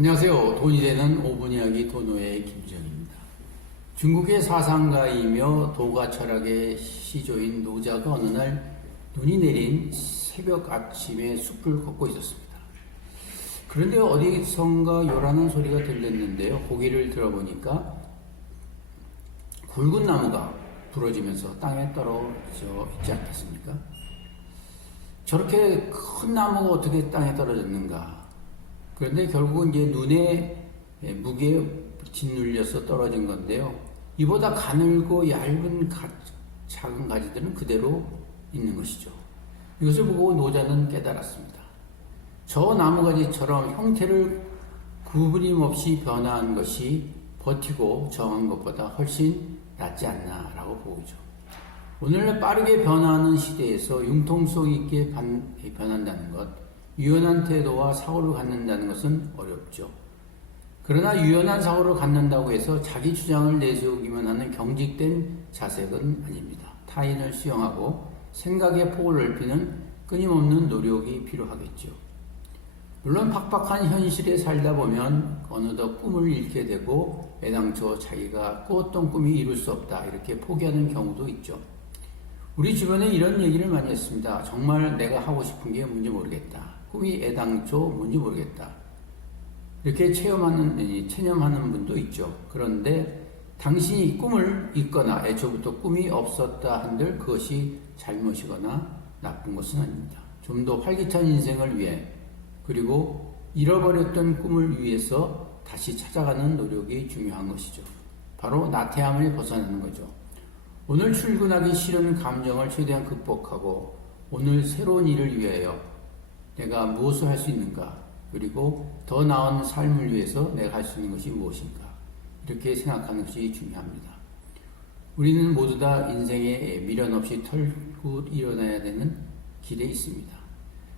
안녕하세요. 돈이 되는 5분 이야기 도노의 김지영입니다. 중국의 사상가이며 도가 철학의 시조인 노자가 어느 날 눈이 내린 새벽 아침에 숲을 걷고 있었습니다. 그런데 어디선가 요란한 소리가 들렸는데요. 고개를 들어보니까 굵은 나무가 부러지면서 땅에 떨어져 있지 않겠습니까? 저렇게 큰 나무가 어떻게 땅에 떨어졌는가? 그런데 결국은 이제 눈에 무게에 짓눌려서 떨어진 건데요. 이보다 가늘고 얇은 작은 가지들은 그대로 있는 것이죠. 이것을 보고 노자는 깨달았습니다. 저 나무가지처럼 형태를 구부림없이 변화한 것이 버티고 저항한 것보다 훨씬 낫지 않나라고 보이죠. 오늘날 빠르게 변화하는 시대에서 융통성 있게 변한다는 것, 유연한 태도와 사고를 갖는다는 것은 어렵죠. 그러나 유연한 사고를 갖는다고 해서 자기 주장을 내세우기만 하는 경직된 자색은 아닙니다. 타인을 수용하고 생각의 폭을 넓히는 끊임없는 노력이 필요하겠죠. 물론 팍팍한 현실에 살다 보면 어느덧 꿈을 잃게 되고 애당초 자기가 꾸었던 꿈이 이룰 수 없다 이렇게 포기하는 경우도 있죠. 우리 주변에 이런 얘기를 많이 했습니다. 정말 내가 하고 싶은 게 뭔지 모르겠다. 꿈이 애당초 뭔지 모르겠다. 이렇게 체념하는 분도 있죠. 그런데 당신이 꿈을 잊거나 애초부터 꿈이 없었다 한들 그것이 잘못이거나 나쁜 것은 아닙니다. 좀 더 활기찬 인생을 위해 그리고 잃어버렸던 꿈을 위해서 다시 찾아가는 노력이 중요한 것이죠. 바로 나태함을 벗어나는 거죠. 오늘 출근하기 싫은 감정을 최대한 극복하고 오늘 새로운 일을 위하여 내가 무엇을 할 수 있는가, 그리고 더 나은 삶을 위해서 내가 할 수 있는 것이 무엇인가, 이렇게 생각하는 것이 중요합니다. 우리는 모두 다 인생에 미련 없이 털고 일어나야 되는 길에 있습니다.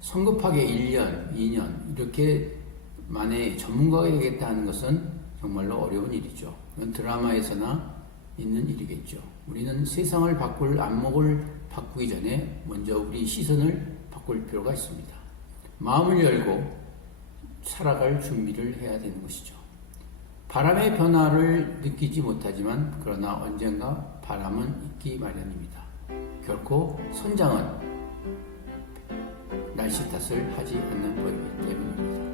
성급하게 1년, 2년 이렇게 만에 전문가가 되겠다 하는 것은 정말로 어려운 일이죠. 이건 드라마에서나 있는 일이겠죠. 우리는 세상을 바꿀 안목을 바꾸기 전에 먼저 우리 시선을 바꿀 필요가 있습니다. 마음을 열고 살아갈 준비를 해야 되는 것이죠. 바람의 변화를 느끼지 못하지만 그러나 언젠가 바람은 있기 마련입니다. 결코 선장은 날씨 탓을 하지 않는 법이기 때문입니다.